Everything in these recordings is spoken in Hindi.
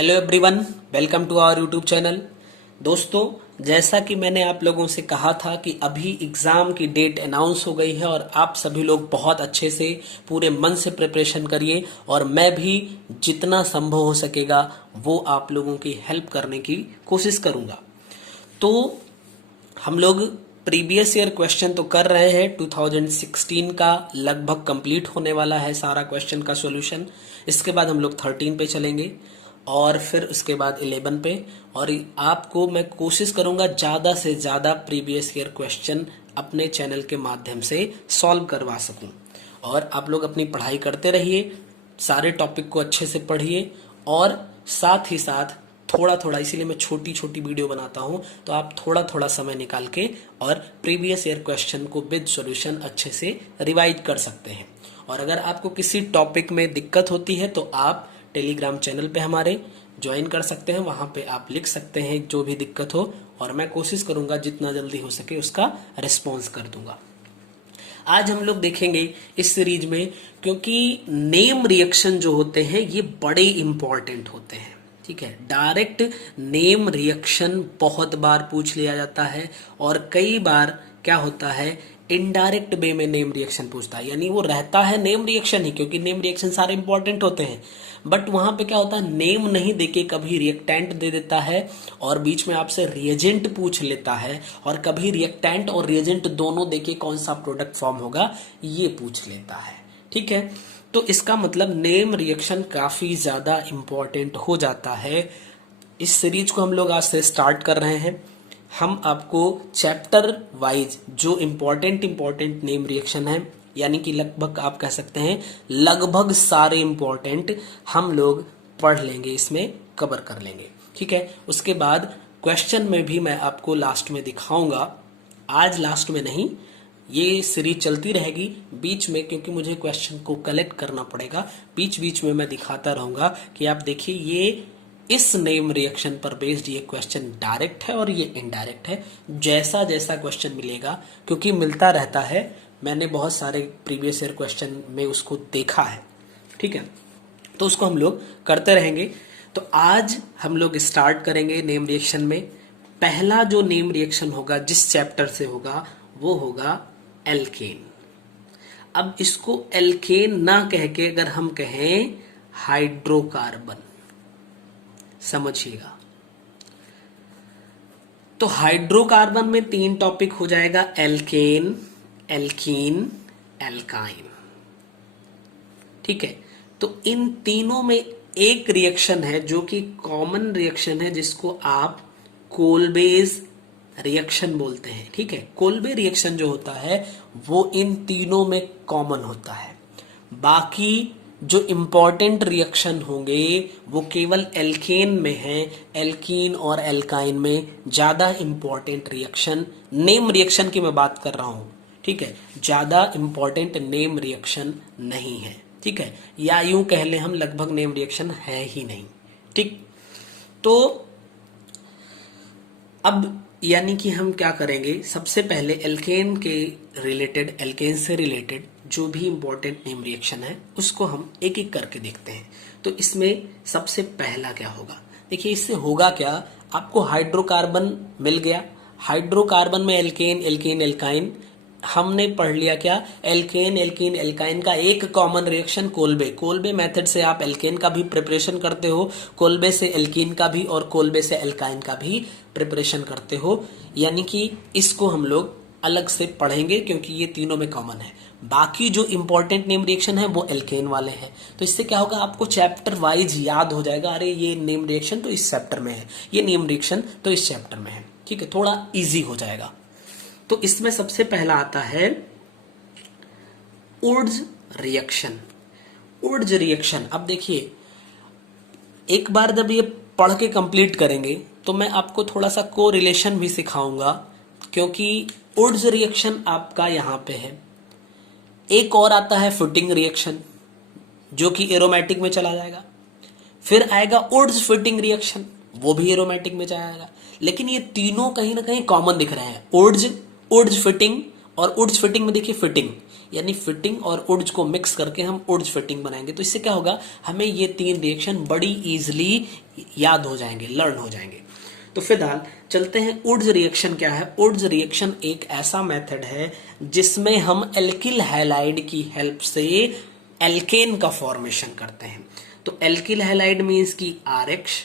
Hello everyone, welcome to our YouTube channel. दोस्तों, जैसा कि मैंने आप लोगों से कहा था कि अभी एग्ज़ाम की डेट अनाउंस हो गई है और आप सभी लोग बहुत अच्छे से पूरे मन से प्रिपरेशन करिए और मैं भी जितना संभव हो सकेगा वो आप लोगों की हेल्प करने की कोशिश करूँगा। तो हम लोग प्रीवियस ईयर क्वेश्चन तो कर रहे हैं। 2016 का लगभग कंप्लीट होने वाला है सारा क्वेश्चन का सॉल्यूशन। इसके बाद हम लोग 13 पे चलेंगे और फिर उसके बाद 11 पे। और आपको मैं कोशिश करूंगा ज़्यादा से ज़्यादा प्रीवियस ईयर क्वेश्चन अपने चैनल के माध्यम से सॉल्व करवा सकूं। और आप लोग अपनी पढ़ाई करते रहिए, सारे टॉपिक को अच्छे से पढ़िए और साथ ही साथ थोड़ा थोड़ा, इसीलिए मैं छोटी छोटी वीडियो बनाता हूं, तो आप थोड़ा थोड़ा समय निकाल के और प्रीवियस ईयर क्वेश्चन को विद सॉल्यूशन अच्छे से रिवाइज कर सकते हैं। और अगर आपको किसी टॉपिक में दिक्कत होती है तो आप टेलीग्राम चैनल पे हमारे ज्वाइन कर सकते हैं। वहां पे आप लिख सकते हैं जो भी दिक्कत हो और मैं कोशिश करूंगा जितना जल्दी हो सके उसका रिस्पॉन्स कर दूंगा। आज हम लोग देखेंगे इस सीरीज में, क्योंकि नेम रिएक्शन जो होते हैं ये बड़े इंपॉर्टेंट होते हैं। ठीक है, डायरेक्ट नेम रिएक्शन बहुत बार पूछ लिया जाता है और कई बार क्या होता है, इनडायरेक्ट वे में नेम रिएक्शन पूछता है, यानी वो रहता है नेम रिएक्शन ही, क्योंकि नेम रिएक्शन सारे इंपॉर्टेंट होते हैं। बट वहां पे क्या होता है, नेम नहीं देके कभी रिएक्टेंट दे देता है और बीच में आपसे रिएजेंट पूछ लेता है, और कभी रिएक्टेंट और रिएजेंट दोनों देके कौन सा प्रोडक्ट फॉर्म होगा ये पूछ लेता है। ठीक है, तो इसका मतलब नेम रिएक्शन काफी ज्यादा इंपॉर्टेंट हो जाता है। इस सीरीज को हम लोग आज से स्टार्ट कर रहे हैं। हम आपको चैप्टर वाइज जो इम्पोर्टेंट नेम रिएक्शन है, यानी कि लगभग आप कह सकते हैं लगभग सारे इम्पोर्टेंट हम लोग पढ़ लेंगे, इसमें कवर कर लेंगे। ठीक है, उसके बाद क्वेश्चन में भी मैं आपको लास्ट में दिखाऊंगा। आज लास्ट में नहीं, ये सीरीज चलती रहेगी बीच में, क्योंकि मुझे क्वेश्चन को कलेक्ट करना पड़ेगा। बीच बीच में मैं दिखाता रहूंगा कि आप देखिए ये इस नेम रिएक्शन पर बेस्ड ये क्वेश्चन डायरेक्ट है और ये इनडायरेक्ट है। जैसा जैसा क्वेश्चन मिलेगा, क्योंकि मिलता रहता है, मैंने बहुत सारे प्रीवियस ईयर क्वेश्चन में उसको देखा है। ठीक है, तो उसको हम लोग करते रहेंगे। तो आज हम लोग स्टार्ट करेंगे नेम रिएक्शन में। पहला जो नेम रिएक्शन होगा जिस चैप्टर से होगा वो होगा एल्केन। अब इसको एल्केन ना कह के अगर हम कहें हाइड्रोकार्बन, समझिएगा। तो हाइड्रोकार्बन में 3 टॉपिक हो जाएगा, एल्केन, एल्कीन, एल्काइन। ठीक है, तो इन तीनों में एक रिएक्शन है जो कि कॉमन रिएक्शन है, जिसको आप कोल्बेज रिएक्शन बोलते हैं। ठीक है, कोल्बे रिएक्शन जो होता है वो इन तीनों में कॉमन होता है। बाकी जो इंपॉर्टेंट रिएक्शन होंगे वो केवल एल्केन में है, एल्कीन और एल्काइन में ज्यादा इंपॉर्टेंट रिएक्शन, नेम रिएक्शन की मैं बात कर रहा हूं। ठीक है, ज्यादा इंपॉर्टेंट नेम रिएक्शन नहीं है। ठीक है, या यूं कह ले हम लगभग नेम रिएक्शन है ही नहीं। ठीक, तो अब यानी कि हम क्या करेंगे, सबसे पहले एल्केन के रिलेटेड, एल्केन से रिलेटेड जो भी इंपॉर्टेंट नेम रिएक्शन है उसको हम एक एक करके देखते हैं। तो इसमें सबसे पहला क्या होगा, देखिए इससे होगा क्या, आपको हाइड्रोकार्बन मिल गया। हाइड्रोकार्बन में एल्केन, एल्कीन, एल्काइन, हमने पढ़ लिया क्या, एल्केन, एल्कीन, एल्काइन का एक common reaction Kolbe. Kolbe method से आप एल्केन का भी प्रिपरेशन करते हो, कोल्बे से एल्कीन का भी और कोल्बे से एल्काइन का भी प्रिपरेशन करते हो। यानी कि इसको हम लोग अलग से पढ़ेंगे क्योंकि ये तीनों में कॉमन है। बाकी जो इंपॉर्टेंट नेम रिएक्शन है वो एल्केन वाले हैं। तो इससे क्या होगा, आपको चैप्टर वाइज याद हो जाएगा, अरे ये नेम रिएक्शन तो इस चैप्टर में है, ये नेम रिएक्शन तो इस चैप्टर में है। ठीक है, थोड़ा इजी हो जाएगा। तो इसमें सबसे पहला आता है उड्स रिएक्शन। उड्स रिएक्शन, अब देखिए एक बार जब ये पढ़ के कंप्लीट करेंगे तो मैं आपको थोड़ा सा कोरिलेशन भी सिखाऊंगा, क्योंकि उड्स रिएक्शन आपका यहां पे है। एक और आता है फिटिंग रिएक्शन जो कि एरोमेटिक में चला जाएगा। फिर आएगा उड्स फिटिंग रिएक्शन, वो भी एरोमेटिक में जाएगा। लेकिन ये तीनों कहीं ना कहीं कॉमन दिख रहे हैं, उड्स, उड्स फिटिंग और उड्स फिटिंग में देखिए फिटिंग, यानी फिटिंग और उड्ज को मिक्स करके हम उड्ज फिटिंग बनाएंगे। तो इससे क्या होगा, हमें ये 3 रिएक्शन बड़ी इजीली याद हो जाएंगे, लर्न हो जाएंगे। तो फिलहाल चलते हैं उड्ज रिएक्शन क्या है। उड्ज रिएक्शन एक ऐसा मेथड है जिसमें हम एल्किल हैलाइड की हेल्प से एल्केन का फॉर्मेशन करते हैं। तो एल्किल हैलाइड मीन्स की RX,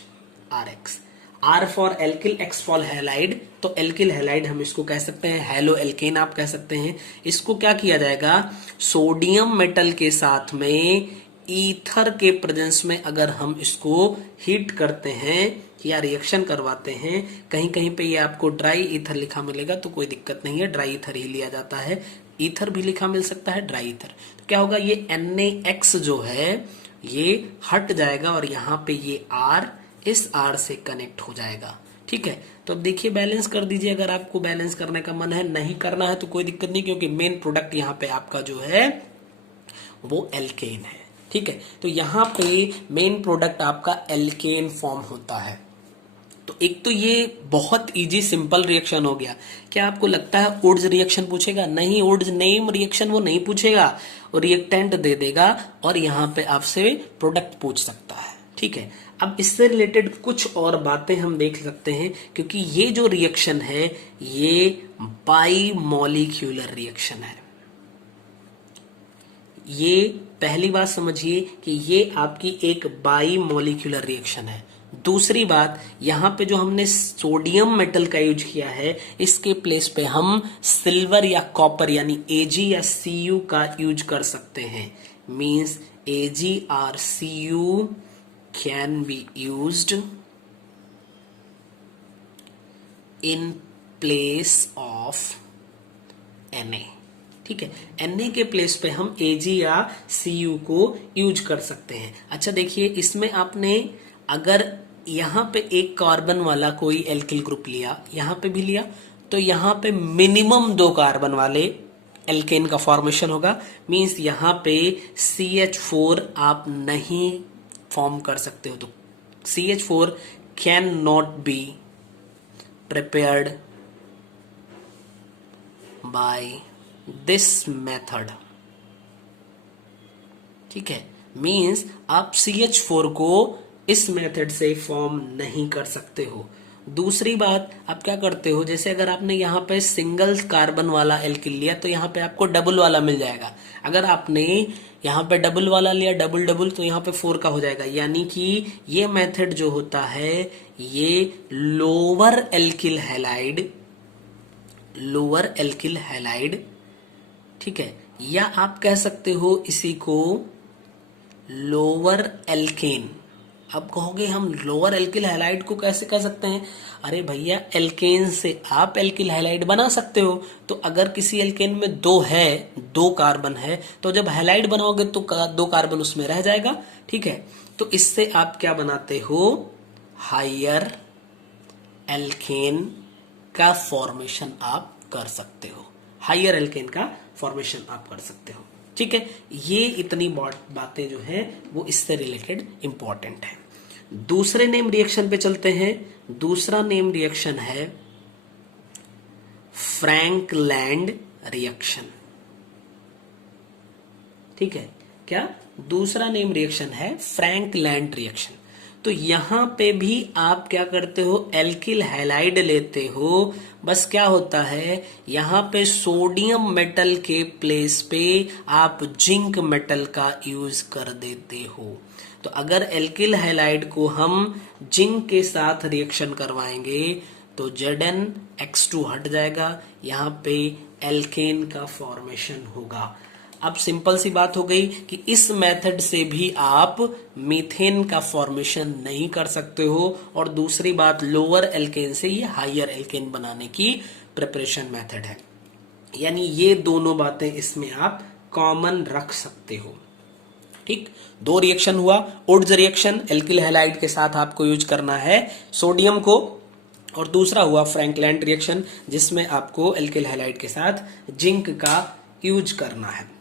R for alkyl, X for halide. तो एल्किल हैलाइड हम इसको कह सकते हैं, हेलो एल्केन आप कह सकते हैं। इसको क्या किया जाएगा, सोडियम मेटल के साथ में ईथर के प्रेजेंस में अगर हम इसको हीट करते हैं या रिएक्शन करवाते हैं, कहीं कहीं पे ये आपको ड्राई ईथर लिखा मिलेगा तो कोई दिक्कत नहीं है, ड्राई ईथर ही लिया जाता है। ईथर भी लिखा मिल सकता है, ड्राई ईथर। तो क्या होगा, ये NaX जो है ये हट जाएगा और यहाँ पे ये R इस R से कनेक्ट हो जाएगा। ठीक है, तो अब देखिए बैलेंस कर दीजिए, अगर आपको बैलेंस करने का मन है, नहीं करना है तो कोई दिक्कत नहीं, क्योंकि मेन प्रोडक्ट यहाँ पे आपका जो है वो एल्केन है। ठीक है, तो यहाँ पे मेन प्रोडक्ट आपका एल्केन फॉर्म होता है। तो एक तो ये बहुत इजी सिंपल रिएक्शन हो गया। क्या आपको लगता है उड्स रिएक्शन पूछेगा? नहीं, उड्स नेम रिएक्शन वो नहीं पूछेगा, वो रिएक्टेंट दे देगा और यहाँ पे आपसे प्रोडक्ट पूछ सकता है। ठीक है, अब इससे रिलेटेड कुछ और बातें हम देख सकते हैं, क्योंकि ये जो रिएक्शन है ये बाई मॉलिक्यूलर रिएक्शन है। ये पहली बात समझिए कि ये आपकी एक बाई मॉलिक्यूलर रिएक्शन है। दूसरी बात, यहां पे जो हमने सोडियम मेटल का यूज किया है, इसके प्लेस पे हम सिल्वर या कॉपर यानी Ag या Cu का यूज कर सकते हैं। मींस Ag और Cu can be used in place of Na। ठीक है, Na के प्लेस पे हम Ag या Cu को यूज कर सकते हैं। अच्छा देखिए, इसमें आपने अगर यहाँ पे एक कार्बन वाला कोई एल्किल ग्रुप लिया, यहाँ पे भी लिया, तो यहाँ पे मिनिमम 2 कार्बन वाले एल्केन का फॉर्मेशन होगा। मींस यहाँ पे CH4 आप नहीं फॉर्म कर सकते हो। तो CH4 can not be prepared by this method. ठीक है, मींस आप CH4 को इस मेथड से फॉर्म नहीं कर सकते हो। दूसरी बात, आप क्या करते हो, जैसे अगर आपने यहाँ पे सिंगल कार्बन वाला एल्किल लिया तो यहाँ पे आपको डबल वाला मिल जाएगा। अगर आपने यहाँ पे डबल वाला लिया, डबल डबल, तो यहाँ पे 4 का हो जाएगा। यानी कि ये मेथड जो होता है ये लोअर एल्किल हैलाइड, ठीक है, या आप कह सकते हो इसी को लोअर एल्केन। अब कहोगे हम लोअर एल्किल हैलाइड को कैसे कह सकते हैं? अरे भैया, एल्केन से आप एल्किल हैलाइड बना सकते हो। तो अगर किसी एल्केन में 2 कार्बन है, तो जब हैलाइड बनाओगे तो 2 कार्बन उसमें रह जाएगा। ठीक है, तो इससे आप क्या बनाते हो, हायर एल्केन का फॉर्मेशन आप कर सकते हो। हायर एल्केन का फॉर्मेशन आप कर सकते हो। ठीक है, ये इतनी बातें जो है वो इससे रिलेटेड इंपॉर्टेंट है। दूसरे नेम रिएक्शन पे चलते हैं। दूसरा नेम रिएक्शन है फ्रैंकलैंड रिएक्शन। ठीक है, क्या दूसरा नेम रिएक्शन है फ्रैंकलैंड रिएक्शन। तो यहां पे भी आप क्या करते हो, एल्किल हैलाइड लेते हो। बस क्या होता है, यहां पे सोडियम मेटल के प्लेस पे आप जिंक मेटल का यूज कर देते हो। तो अगर एल्किल हैलाइड को हम जिंक के साथ रिएक्शन करवाएंगे तो ZnX2 हट जाएगा, यहाँ पे एल्केन का फॉर्मेशन होगा। अब सिंपल सी बात हो गई कि इस मेथड से भी आप मीथेन का फॉर्मेशन नहीं कर सकते हो। और दूसरी बात, लोअर एल्केन से ये हायर एल्केन बनाने की प्रिपरेशन मेथड है। यानी ये दोनों बातें इसमें आप कॉमन रख सकते हो। ठीक, 2 रिएक्शन हुआ। उड्स रिएक्शन, एल्किल हैलाइड के साथ आपको यूज करना है सोडियम को, और दूसरा हुआ फ्रैंकलैंड रिएक्शन जिसमें आपको एल्किल हैलाइड के साथ जिंक का यूज करना है।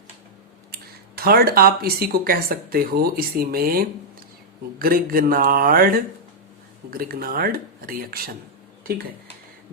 थर्ड आप इसी को कह सकते हो, इसी में ग्रिग्नार्ड रिएक्शन। ठीक है,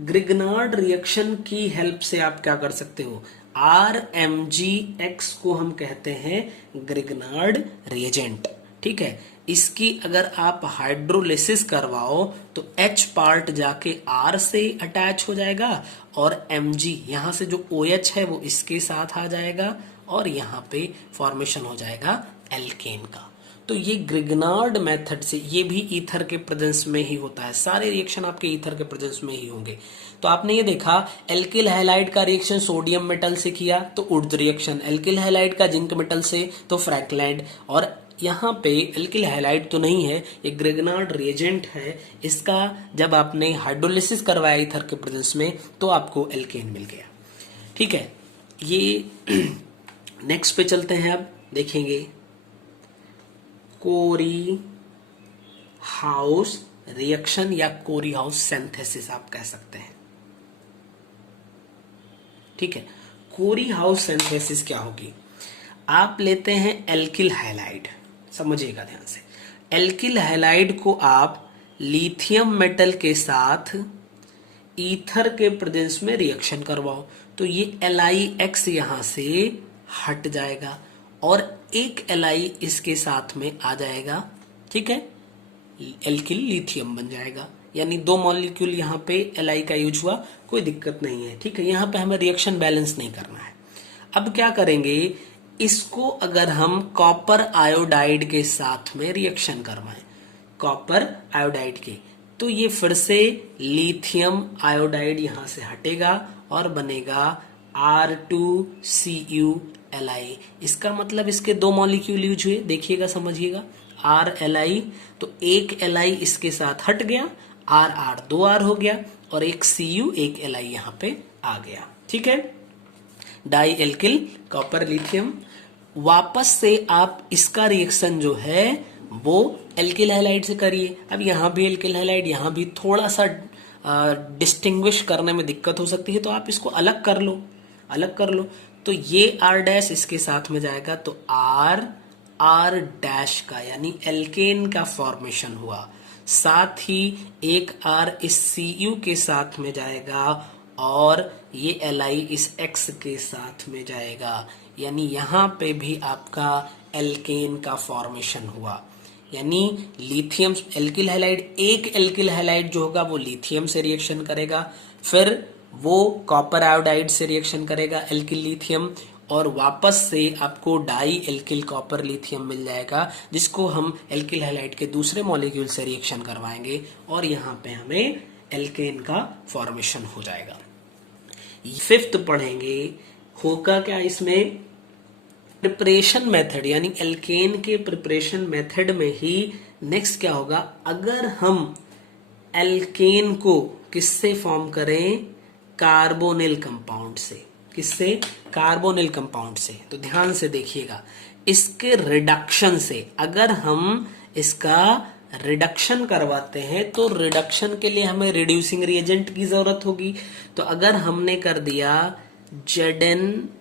ग्रिग्नार्ड रिएक्शन की हेल्प से आप क्या कर सकते हो, RMgX को हम कहते हैं ग्रिग्नार्ड रिएजेंट। ठीक है, इसकी अगर आप हाइड्रोलिसिस करवाओ तो H पार्ट जाके R से अटैच हो जाएगा और Mg यहां से जो OH है वो इसके साथ आ जाएगा और यहाँ पे फॉर्मेशन हो जाएगा एल्केन का। तो ये ग्रिग्नार्ड मेथड से, ये भी ईथर के प्रेजेंस में ही होता है, सारे रिएक्शन आपके ईथर के प्रेजेंस में ही होंगे। तो आपने ये देखा एल्किल हैलाइड का रिएक्शन सोडियम मेटल से किया तो उर्द रिएक्शन, एल्किल हैलाइड का जिंक मेटल से तो फ्रैंकलैंड, और यहाँ पे एल्किल हैलाइड तो नहीं है, ये ग्रिग्नार्ड रिएजेंट है। इसका जब आपने हाइड्रोलिसिस करवाया ईथर के प्रेजेंस में तो आपको एल्केन मिल गया। ठीक है, ये नेक्स्ट पे चलते हैं, अब देखेंगे कोरी हाउस रिएक्शन या कोरी हाउस सिंथेसिस आप कह सकते हैं। ठीक है, कोरी हाउस सिंथेसिस क्या होगी? आप लेते हैं एल्किल हैलाइड, समझिएगा ध्यान से, एल्किल हैलाइड को आप लिथियम मेटल के साथ ईथर के प्रेजेंस में रिएक्शन करवाओ तो ये LiX यहां से हट जाएगा और एक Li इसके साथ में आ जाएगा। ठीक है, एल्किल लिथियम बन जाएगा, यानी दो मॉलिक्यूल यहाँ पे Li का यूज हुआ, कोई दिक्कत नहीं है। ठीक है, यहाँ पे हमें रिएक्शन बैलेंस नहीं करना है। अब क्या करेंगे, इसको अगर हम कॉपर आयोडाइड के साथ में रिएक्शन करवाएं, कॉपर आयोडाइड के, तो ये फिर से लिथियम आयोडाइड यहां से हटेगा और बनेगा R2Cu Li। इसका मतलब इसके दो मॉलिक्यूल यूज हुए, देखिएगा समझिएगा, RLi, तो एक Li इसके साथ हट गया, RR दो R हो गया और एक Cu एक Li यहां पे आ गया। ठीक है, डाई एल्किल कॉपर लिथियम। वापस से आप इसका रिएक्शन जो है वो एल्किल हैलाइड से करिए। अब यहाँ भी एल्किल हैलाइड, यहाँ भी थोड़ा सा डिस्टिंग्विश करने में दिक्कत हो सकती है, तो आप इसको अलग कर लो, अलग कर लो। तो ये R डैश इसके साथ में जाएगा तो R डैश का यानी एल्केन का फॉर्मेशन हुआ, साथ ही एक R इस Cu के साथ में जाएगा और ये Li इस X के साथ में जाएगा, यानी यहाँ पे भी आपका एल्केन का फॉर्मेशन हुआ। यानी लिथियम एल्किल हैलाइड, एक एल्किल हैलाइड जो होगा वो लिथियम से रिएक्शन करेगा, फिर वो कॉपर आयोडाइड से रिएक्शन करेगा एल्किल लिथियम, और वापस से आपको डाई एल्किल कॉपर लिथियम मिल जाएगा, जिसको हम एल्किल हैलाइड के दूसरे मॉलिक्यूल से रिएक्शन करवाएंगे और यहाँ पे हमें एल्केन का फॉर्मेशन हो जाएगा। फिफ्थ पढ़ेंगे, होगा क्या इसमें, प्रिपरेशन मेथड, यानी एल्केन के प्रिपरेशन मेथड में ही नेक्स्ट क्या होगा, अगर हम एल्केन को किससे फॉर्म करें, कार्बोनिल कंपाउंड से, किससे, कार्बोनिल कंपाउंड से। तो ध्यान से देखिएगा, इसके रिडक्शन से, अगर हम इसका रिडक्शन करवाते हैं तो रिडक्शन के लिए हमें रिड्यूसिंग रिएजेंट की जरूरत होगी। तो अगर हमने कर दिया ZnHg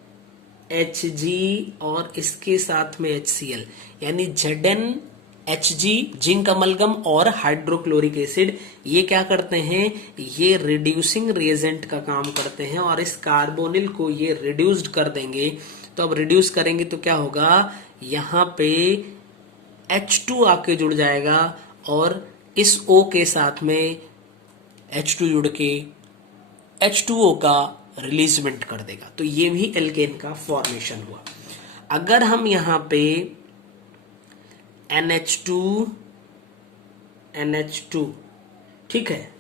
और इसके साथ में HCl, यानी ZnHg जिंक अमलगम और हाइड्रोक्लोरिक एसिड, ये क्या करते हैं, ये रिड्यूसिंग रिएजेंट का काम करते हैं और इस कार्बोनिल को ये रिड्यूस्ड कर देंगे। तो अब रिड्यूस करेंगे तो क्या होगा, यहाँ पे H2 आके जुड़ जाएगा और इस O के साथ में H2 जुड़ के H2O का रिलीजमेंट कर देगा, तो ये भी एल्केन का फॉर्मेशन हुआ। अगर हम यहाँ पे NH2 ठीक है,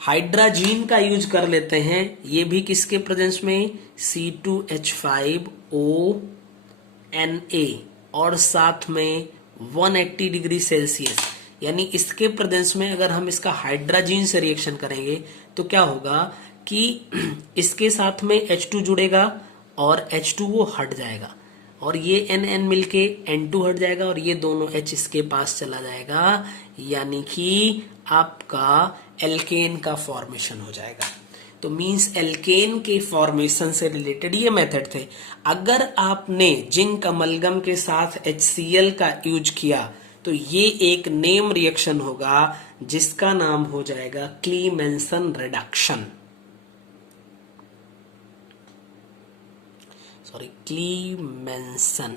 हाइड्राजीन का यूज कर लेते हैं, ये भी किसके प्रेजेंस में, C2H5ONa और साथ में 180 डिग्री सेल्सियस, यानी इसके प्रेजेंस में अगर हम इसका हाइड्राजीन से रिएक्शन करेंगे तो क्या होगा कि इसके साथ में H2 जुड़ेगा और H2O हट जाएगा और ये NN मिलके N2 हट जाएगा और ये दोनों H इसके पास चला जाएगा, यानी कि आपका एल्केन का फॉर्मेशन हो जाएगा। तो मींस एल्केन के फॉर्मेशन से रिलेटेड ये मेथड थे। अगर आपने जिंक अमलगम के साथ HCl का यूज किया तो ये एक नेम रिएक्शन होगा जिसका नाम हो जाएगा क्लीमेंसन रिडक्शन। क्लीमेंसन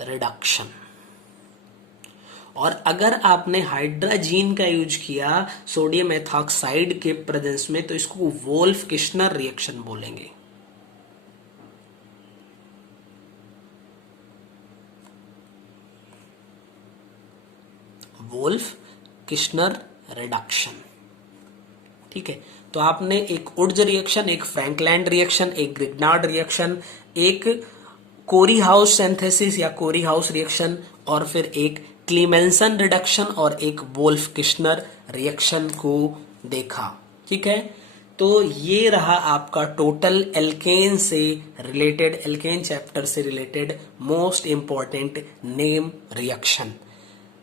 रिडक्शन। और अगर आपने हाइड्राजीन का यूज किया सोडियम एथॉक्साइड के प्रेजेंस में तो इसको वोल्फ किश्नर रिएक्शन बोलेंगे। Wolff Kishner reduction. ठीक है, तो आपने एक उड्ज रिएक्शन, एक फ्रैंकलैंड रिएक्शन, एक ग्रिग्नार्ड रिएक्शन, एक कोरी हाउस सिंथेसिस या कोरी हाउस रिएक्शन, और फिर एक क्लीमेंसन रिडक्शन और एक वोल्फ किश्नर रिएक्शन को देखा। ठीक है, तो ये रहा आपका टोटल एल्केन से रिलेटेड, एल्केन चैप्टर से related most important name reaction.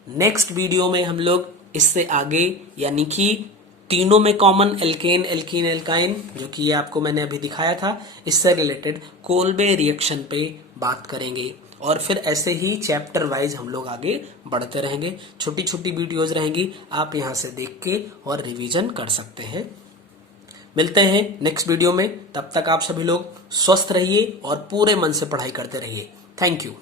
Next video में हम लोग इससे आगे यानी कि तीनों में कॉमन एल्केन, एल्कीन, एल्काइन, जो कि ये आपको मैंने अभी दिखाया था, इससे रिलेटेड कोल्बे रिएक्शन पे बात करेंगे। और फिर ऐसे ही चैप्टर वाइज हम लोग आगे बढ़ते रहेंगे। छोटी छोटी वीडियोज रहेंगी, आप यहां से देख के और रिवीजन कर सकते हैं। मिलते हैं नेक्स्ट वीडियो में, तब तक आप सभी लोग स्वस्थ रहिए और पूरे मन से पढ़ाई करते रहिए। Thank you.